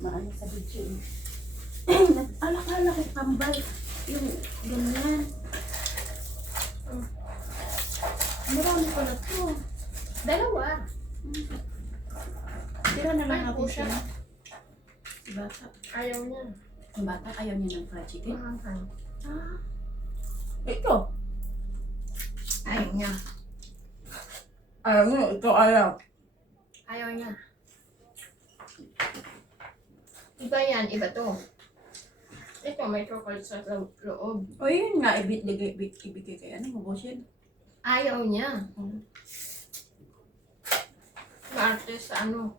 Maano sa video eh. Alak-alak yung kambal. Yung ganyan. Marami pala to. Dalawa. Tira na lang Ay, natin siya. siya. Si bata. Ayaw niya. Yung bata ayaw niya ng fried chicken. Mahanghang. Ah. Ito. Ayaw niya. Ayaw niya. Ito ayaw. Ayaw niya. Iba yan, iba to. Ito, may chocolate sa loob. O yun nga, ibigay kay ano, hubusin. Ayaw niya. Maarte sa ano.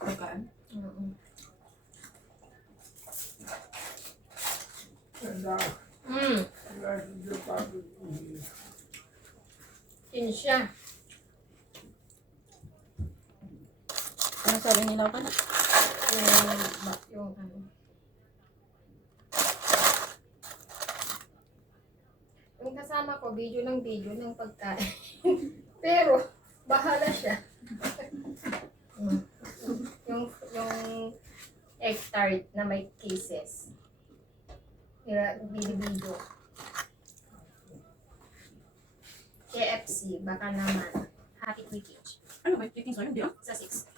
Pagkaan. Sinsya. Ano sabi nila pa? Yung ano. Yung kasama ko, video ng pagkain. Pero, bahala siya. yung egg tart na may kisses. Video. KFC, baka naman. Happy Weekage. Ano ba? Chicken soy? Hindi ah. Sa 6.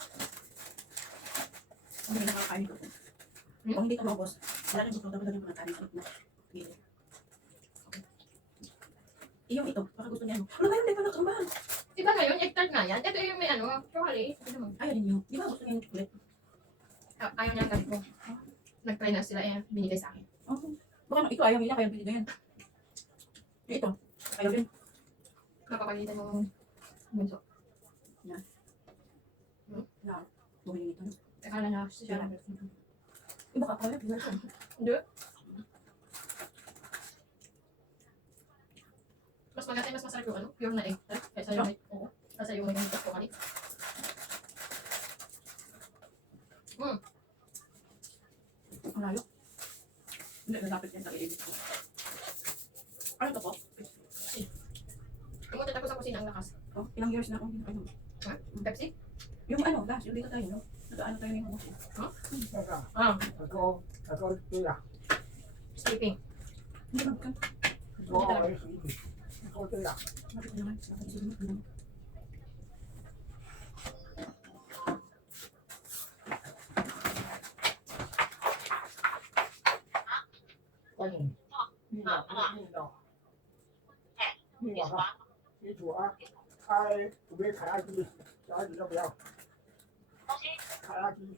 Hindi na nakakain ko. Kung hindi ka maubos, wala rin gusto dapat lang yung mga kanin sa loob na gilid. Okay. Yung ito, baka gusto niya. Ano ba yun? Hindi pa nagsambahan. Diba ngayon, egg tart nga yan? Ito yung may ano, chocolate. Ito naman. Ayaw din yun. Di ba gusto niya yung chocolate? Ayaw niya ang ko. Nag-try na sila, binigay sa akin. Oh. Baka ito ayaw nila, kaya binigay yan. Ito, ayaw din. Napapagalitan yung bunso. Yan. Na, bumili nito. Akala na siya. Iba ka pala, binigay ko. Hindi. Mas maganda, mas masarap yung ano, pure na egg tart. Kaysa yung may, oo. Kaysa yung may chocolate. Ang layo. Hindi, nalapit yan sa iibig ko. Ano to po? Pumunta ako sa kusina ang lakas. Oh, ilang years na akong ginagawa. Ha? Pepsi? Yung ano, last, yung dito tayo, no? Nagaano tayo ng humus. Ah, Ako tira. sleeping. Hindi ba bukan? Ako tira. Bakit naman? Bakit sino? Ano? Kanin. Ni ba? Ni ba? Ni ba? Ni主啊，开准备卡拉鸡，小孩子要不要？东西，卡拉鸡，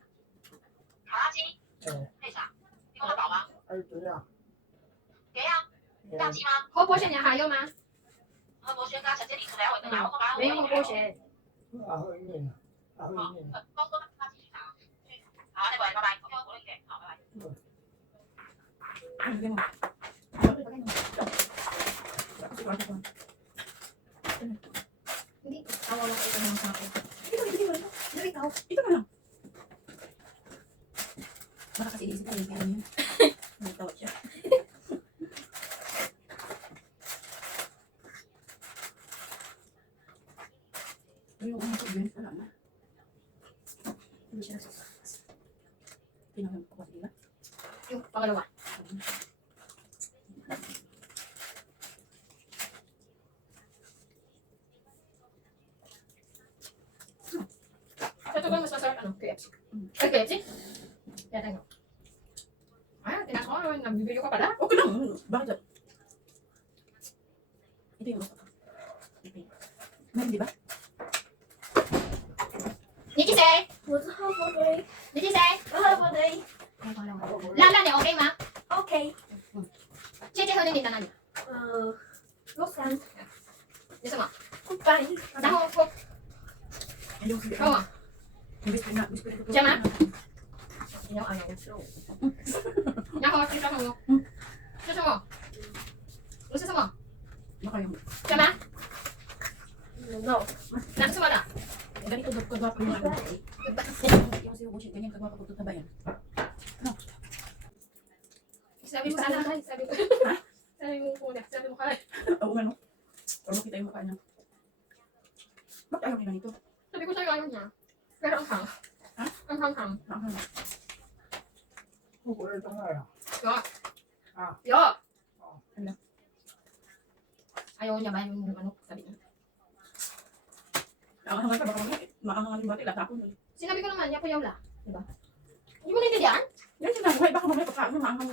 卡拉鸡哎，配啥？你给我搞吗？还有怎样？给呀，大鸡吗？荷包馅你还有吗？和博轩跟陈经理出来，我跟拿我干嘛？没有荷包馅。啊，喝一面，啊，喝一面。都说他继续拿。好，那拜拜。OK，我回去。好，拜拜。 Ano yun? Hindi. Tawa lang ito naman sa akin. Ito na lang. Baka kasi iisip ko yung kaya niya. Nagtawad siya. Pero yung mga yun, wala na. Hindi siya nagsasakas. Tinanong ko kasi nila. Yung pangalawa. Ito ba mas masarap ano? KFC. Ay, KFC? Yan ano. Ah, tinako. Nagbibigyo ka pala. Okay lang. Bakit? Ito yung gusto ko. Ito yung. Meron di ba? Nikki say! 我是喝不对， Nikki say! 我喝不对。 兰兰你 OK 吗？ OK，姐姐和你在哪里？六三你什么？百，然后我 Yung sige. 跟我 Yung biscuit na. Biscuit ito. 讲吗？你要按那个肉。然后吃什么？吃什么？你吃什么？ Baka yung. 干嘛？ no，拿什么的？ Ganito daw kagwapo yung ano. Yung si Ubushi, ganyan kagwapo kung tutaba yan. Sabi mo sana. Sabi mo. Sabi mo po na. Sabi mo ka. Oo nga no. Para makita yung mukha niya. Bakit ayaw nila nito? Sabi ko sa'yo ayaw niya. Pero ang hang. Ha? Ang hang-hang. Ang hang. Kukulit ang nga. Yo! Ano na? Ayaw niya ba yung ano, sabi niya. Ang ka baka maangangan yung bata, ilatapon mo. Sinabi ko naman, niya po yaw la. Diba? Hindi mo naintindihan? Yan sinabi, baka mamaya pagkain mo maanghang na.